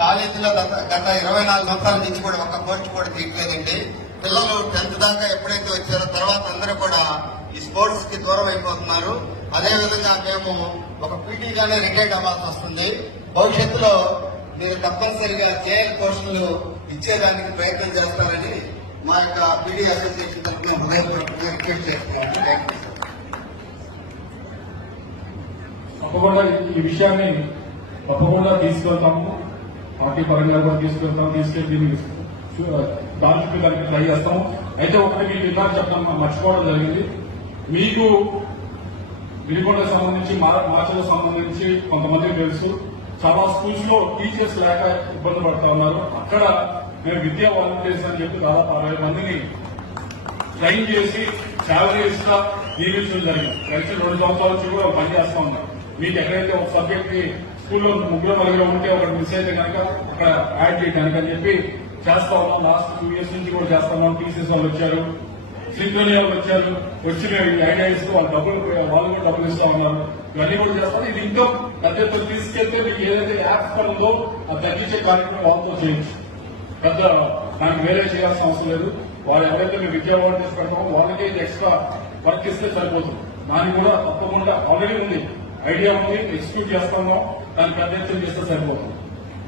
కాలేజీలో గత గత ఇరవై నాలుగు సంవత్సరాల నుంచి కూడా ఒక పోస్ట్ కూడా తీయట్లేదండి. పిల్లలు టెన్త్ దాకా ఎప్పుడైతే వచ్చారో తర్వాత అందరూ కూడా ఈ స్పోర్ట్స్కి దూరం అయిపోతున్నారు. అదేవిధంగా మేము ఒక పీటీగానే రిటైర్డ్ అవ్వాల్సి వస్తుంది. భవిష్యత్తులో మీరు తప్పనిసరిగా జేఎల్ కోర్సులు ఇచ్చేదానికి ప్రయత్నం చేస్తారని మా యొక్క పీడీ అసోసియేషన్ తరఫున హృదయపూర్వకంగా రిక్వెస్ట్ చేస్తున్నాను. తప్పకుండా ఈ విషయాన్ని తప్పకుండా తీసుకెళ్తాము. పార్టీ పరంగా కూడా తీసుకెళ్తాం తీసుకెళ్ళి దీన్ని దానికి ట్రై చేస్తాము. అయితే ఒకటి మీకు ఇందాక చెప్పడం మర్చిపోవడం జరిగింది. మీకు గిరికొండకు సంబంధించి మార్చలకు సంబంధించి కొంతమందికి తెలుసు. చాలా స్కూల్స్లో టీచర్స్ లేక ఇబ్బంది పడతా ఉన్నారు. అక్కడ మేము విద్యా వాలంటీర్స్ అని చెప్పి దాదాపు అరవై మందిని ట్రైన్ చేసి శాలరీ ఇస్తా నియమించడం జరిగింది. గడిచిన రెండు సంవత్సరాల నుంచి కూడా పనిచేస్తా చేస్తా ఉన్నాం మీకు ఎక్కడైతే ఒక సబ్జెక్ట్ని స్కూల్లో ముగ్గురు నలుగురు ఉంటే ఒకటి మిస్ అయితే కనుక అక్కడ యాడ్ చేయడానికి అని చెప్పి చేస్తా ఉన్నాం లాస్ట్ టూ ఇయర్స్ నుంచి కూడా చేస్తా ఉన్నాం టీసీఎస్ వాళ్ళు వచ్చారు. సింక్రోనియా వాళ్ళు వచ్చారు. వచ్చి మేము ఐడియా ఇస్తూ వాళ్ళు డబ్బులు వాళ్ళు కూడా డబ్బులు ఇస్తా ఉన్నారు. ఇవన్నీ కూడా చేస్తాం ఇది ఇంకా పెద్ద తీసుకెళ్తే మీకు ఏదైతే యాప్స్ పనుందో అది తగ్గించే కార్యక్రమం వాళ్ళతో చేయొచ్చు పెద్ద నాకు వేరే చేయాల్సిన అవసరం లేదు. వాళ్ళు ఎవరైతే మేము విద్యా వాలంటీర్స్ పెడతామో వాళ్ళకే ఇది ఎక్స్ట్రా వర్క్ ఇస్తే సరిపోతుంది. దానికి కూడా తప్పకుండా ఆల్రెడీ ఉంది. ఐడియా ఉంది ఎక్స్క్యూట్ చేస్తాము దాన్ని పెద్ద ఎత్తున చేస్తే సరిపోతుంది.